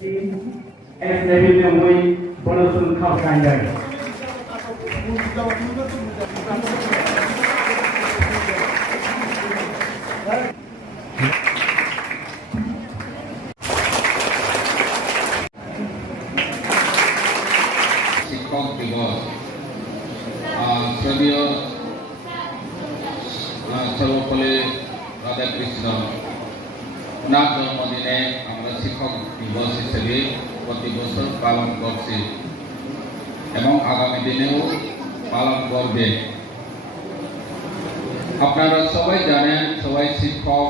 শিক্ষক দিবস যদিও সর্বপল্লী রাধাকৃষ্ণ ওনার জন্মদিনে আমরা শিক্ষক দিবস হিসেবে প্রতি বছর পালন করছি এবং আগামী দিনেও পালন করবে। আপনারা সবাই জানেন, সবাই শিক্ষক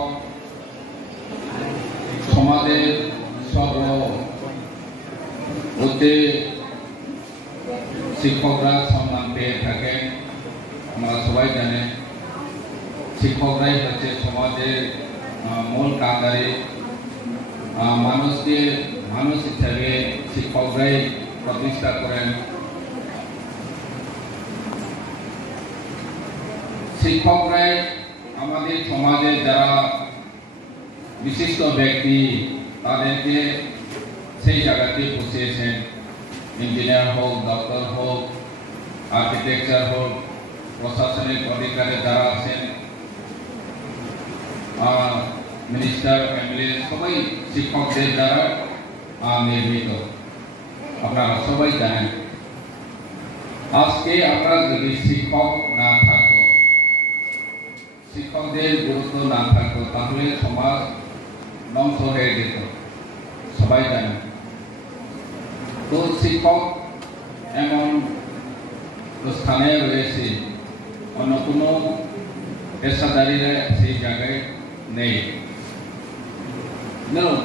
সমাজের সর্বতে শিক্ষকরা সম্মান পেয়ে থাকেন। আমরা সবাই জানেন শিক্ষকরাই হচ্ছে সমাজের মূল কাণ্ডারি। মানুষকে মানুষ হিসাবে শিক্ষকরাই প্রতিষ্ঠা করেন। শিক্ষকরাই আমাদের সমাজে যারা বিশিষ্ট ব্যক্তি তাদেরকে সেই জায়গাতে বসিয়েছেন। ইঞ্জিনিয়ার হোক, ডক্টর হোক, আর্কিটেকচার হোক, প্রশাসনিক অধিকারী যারা আছেন, মিনিস্টার, এমএলএ, সবাই শিক্ষকদের দ্বারা নির্মিত। আপনারা সবাই জানেন আজকে আমরা যদি শিক্ষক না থাকতো, শিক্ষকদের গুরুত্ব না থাকতো, তাহলে সমাজ ধ্বংস হয়ে যেত। সবাই জানেন তো শিক্ষক এমন স্থানে রয়েছে, অন্য কোনো পেশাদারিরা সেই জায়গায় নেই।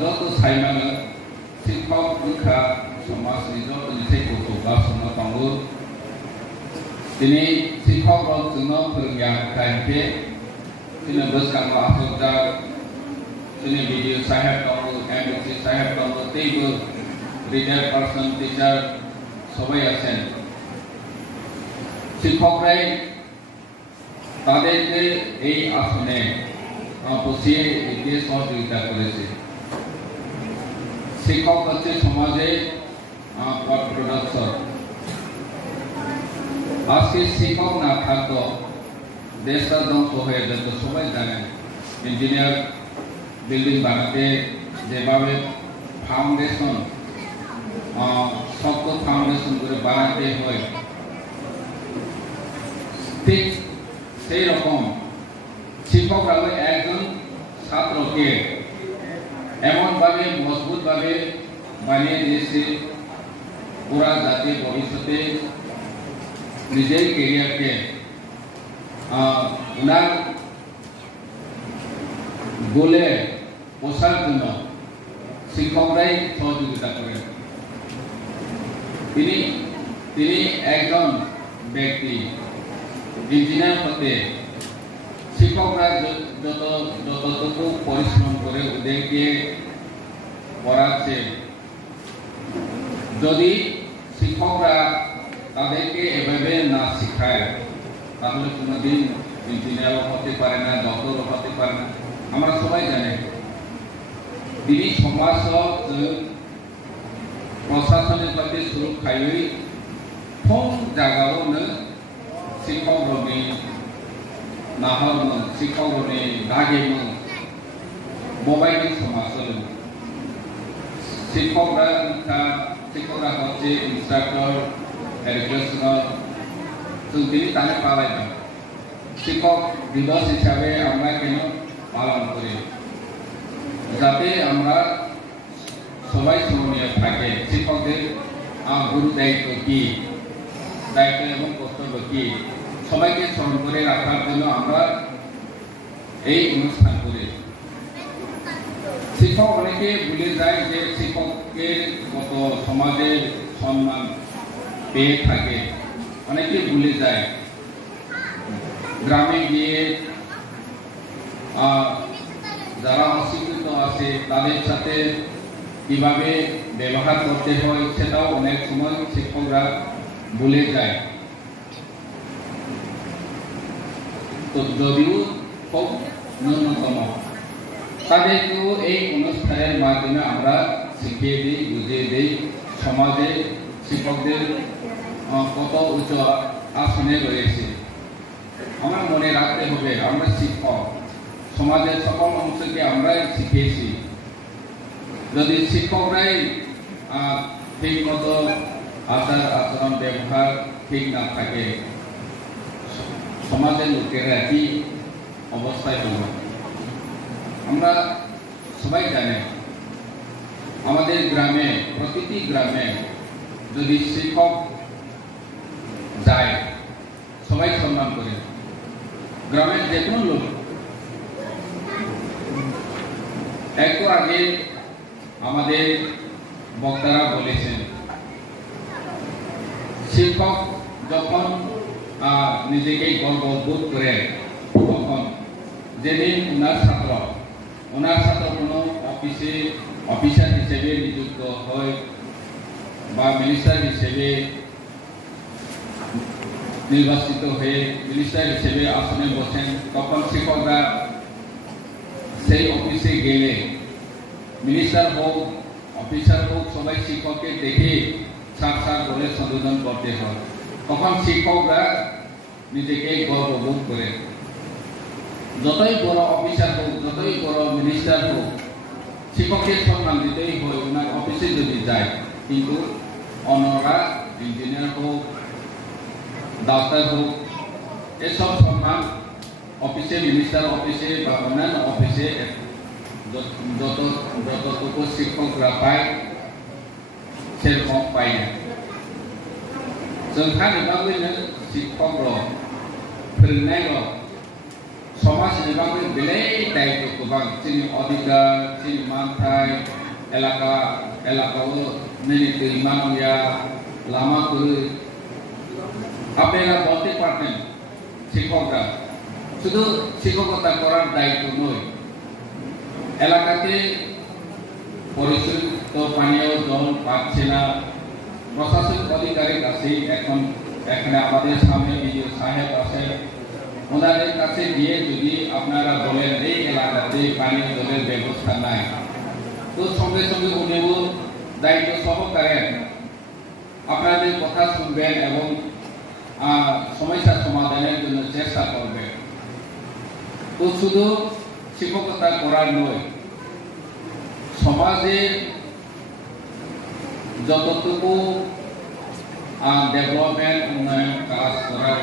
যত সাইমাनो শিক্ষক শিক্ষা সমাজ নিজের নিজে গथ'गासिनो दङ। दिनै शिक्षकफोरा जोंनो फोरोंगिरिफोरखौ जोंनो गोसोखांनो आस'जा जोंनि बिडिअ साहेब दङ, एमएलसि साहेब दङ, दैबो রিটায়ার্ড পার্সন টিচার সবাই আছেন। শিক্ষকরাই তাদেরকে এই আসনে বসিয়ে এগিয়ে সহযোগিতা করেছে। শিক্ষক হচ্ছে সমাজে পথ প্রদর্শক। আজকে শিক্ষক না থাকতো দেশটা ধ্বংস হয়ে যেত। সবাই জানেন ইঞ্জিনিয়ার বিল্ডিং বানাতে যেভাবে ফাউন্ডেশন শক্ত ফাউন্ডেশন করে বানাতে হয়, ঠিক সেই রকম শিক্ষকরাও একজন ছাত্রকে এমনভাবে মজবুতভাবে বানিয়ে দিয়েছে ওরা যাতে ভবিষ্যতে নিজের কেরিয়ারকে ওনার গোলে পোষার জন্য শিক্ষকরাই সহযোগিতা করেন। তিনি একজন ব্যক্তি ইঞ্জিনিয়ার হতে শিক্ষকরা যতটুকু পরিশ্রম করে ওদেরকে পড়াচ্ছে, যদি শিক্ষকরা তাদেরকে এভাবে না শেখায় তাহলে কোনোদিন ইঞ্জিনিয়ারও হতে পারে না, ডক্টরও হতে পারে না। আমরা সবাই জানি दिनै समाजाव जों प्रशासनिकनिफ्राय सुरक्षायै खम जायगायावनो शिक्षकफोरनि नाहरमोन, शिक्षकफोरनि गागेमोन मबाइलनि समाजाव शिक्षकरा हচ্ছে इन्स्ट्राक्टर, एडुकेशनाल जों दिनै दानो पालायदों। शिक्षक दिवस हिसाबै আমরা কেন পালন করি? যাতে আমরা সবাই স্মরণীয় থাকে শিক্ষকদের গুরু দায়িত্ব কি, দায়িত্ব এবং কর্তব্য কি সবাইকে স্মরণ করে রাখার জন্য আমরা এই অনুষ্ঠান করি। শিক্ষক অনেকে ভুলে যায় যে শিক্ষকের কত সমাজের সম্মান পেয়ে থাকে, অনেকে ভুলে যায়। গ্রামে গিয়ে যারা অশিক্ষিত আছে তাদের সাথে কিভাবে ব্যবহার করতে হয় সেটাও অনেক সময় শিক্ষকরা ভুলে যায়। তো যদিও খুব ন্যূনতম তাদেরকেও এই অনুষ্ঠানের মাধ্যমে আমরা শিখিয়ে দিই, বুঝিয়ে দিই সমাজে শিক্ষকদের কত উচ্চ আসনে রয়েছে। আমরা মনে রাখতে হবে আমরা শিক্ষক, সমাজের সকল অংশকে আমরাই শিখিয়েছি। যদি শিক্ষকরাই ঠিক মতো আচার আচরণ ব্যবহার ঠিক না থাকে, সমাজের লোকেরা কি অবস্থায় হবে? আমরা সবাই জানি আমাদের গ্রামে, প্রতিটি গ্রামে যদি শিক্ষক যায় সবাই সম্মান করে, গ্রামের যে কোনো লোক। একটু আগে আমাদের বক্তারা বলেছেন শিক্ষক যখন নিজেকে গর্ববোধ করে তখন যেদিন ওনার ছাত্র কোনো অফিসার হিসেবে নিযুক্ত হয় বা মিনিস্টার হিসেবে নির্বাচিত হয়ে মিনিস্টার হিসেবে আসনে বসেন, তখন শিক্ষকরা সেই অফিসে গেলে মিনিস্টার হোক অফিসার হোক সবাই শিক্ষককে দেখে সাক্ষাৎ বলে সম্বোধন করতে হয়। তখন শিক্ষকরা নিজেকে গর্ববোধ করে। যতই বড় অফিসার হোক, যতই বড় মিনিস্টার হোক, শিক্ষককে সম্মান দিতেই হয় ওনার অফিসে যদি যায়। কিন্তু অন্যরা ইঞ্জিনিয়ার হোক, ডাক্তার হোক, এসব সম্মান অফিসে, মিনিস্টার অফিসে বা অন্যান্য অফিসে যতটুকু শিক্ষকরা পায় সেরকম পায় না। जों हानिबाङैनो शिक्षकल' फोरोंनायल' समाजनि बागै बेलेग दायित्व गोबां जोंनि अधिकार, जोंनि मानथाय, एलाकायाव नैनि दैमा गैया, लामा गैयै, আপনারা বলতে পারবেন শিক্ষকরা শুধু শিক্ষকতা করার দায়িত্ব নয়, এলাকাতে পরিশুদ্ধ পানীয় জল পাচ্ছে না, প্রশাসনিক অধিকারীর কাছে এখন এখানে আমাদের সামনে বিডিও সাহেব আছে, ওনাদের কাছে গিয়ে যদি আপনারা বলেন এই এলাকাতে পানীয় জলের ব্যবস্থা নাই, তো সঙ্গে সঙ্গে উনিও দায়িত্ব সহকারে আপনাদের কথা শুনবেন এবং সমস্যা সমাধানের জন্য চেষ্টা করবেন। তো শুধু শিক্ষকতা করার নয়, সমাজে যতটুকু ডেভেলপমেন্ট উন্নয়ন কাজ করার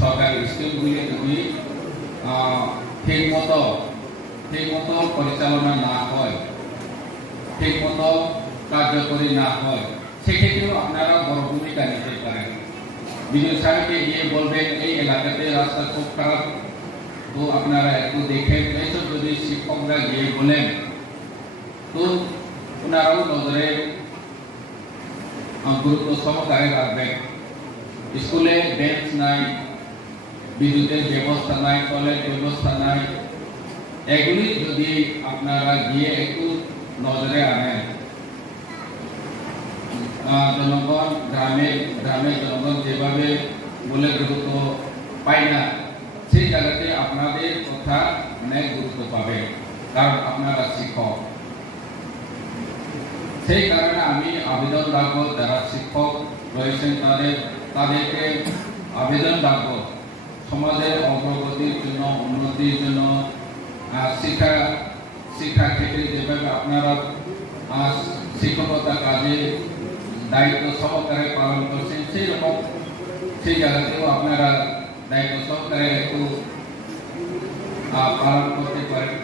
সরকারি স্কিমগুলি যদি ঠিকমতো পরিচালনা না হয়, ঠিকমতো কার্যকরী না হয়, সেক্ষেত্রেও আপনারা বড় ভূমিকা নিতে পারেন। বিডিও সাহেবকে গিয়ে বলবেন এই এলাকাতে রাস্তা খুব খারাপ, তো আপনারা একটু দেখেন। এইসব যদি শিক্ষকরা গিয়ে বলেন তো ওনারাও নজরে গুরুত্ব সহকারে রাখবেন। স্কুলে বেঞ্চ নাই, বিদ্যুতের ব্যবস্থা নাই, টয়লেট ব্যবস্থা নাই, এগুলি যদি আপনারা গিয়ে একটু নজরে আনেন, জনগণ গ্রামে জনগণ যেভাবে বলে গুরুত্ব পায় না, সেই জায়গাতে আপনাদের কথা অনেক গুরুত্ব পাবে, কারণ আপনারা শিক্ষক। সেই কারণে আমি আবেদন রাখবো যারা শিক্ষক রয়েছেন তাদেরকে আবেদন রাখবো সমাজের অগ্রগতির জন্য, উন্নতির জন্য, শিক্ষা ক্ষেত্রে যেভাবে আপনারা শিক্ষকতা কাজে দায়িত্ব সহকারে পালন করছেন, সেই রকম সেই জায়গাতেও আপনারা দায়িত্ব সহকারে একটু পালন করতে পারেন।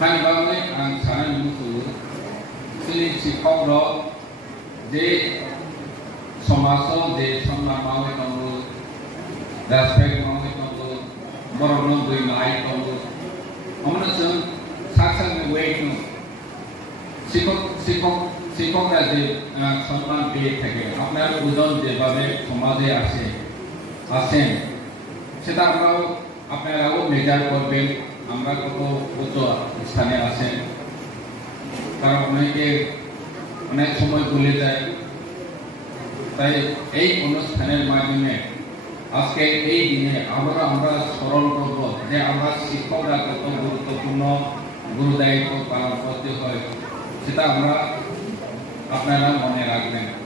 हानिबाङै आं सानो नुयो जोंनि शिक्षकल' जे समाजाव जे सन्मान मावै दङ, रेसपेक्ट मावै दङ, बर'नो दैमाय दङ, हमनो जों साक्सेसनि वे दङ। শিক্ষকরা যে সম্মান পেয়ে থাকে, আপনার ওজন যেভাবে সমাজে আসেন সেটা আপনারাও মেজার করবেন, আমরা কত উচ্চ স্থানে আছেন। কারণ অনেক সময় ভুলে যায়। তাই এই অনুষ্ঠানের মাধ্যমে আজকে এই দিনে আমরা স্মরণ করব যে আমরা শিক্ষকরা কত গুরুত্বপূর্ণ গুরু দায়িত্ব পালন করতে হয়, সেটা আপনারা মনে রাখবেন।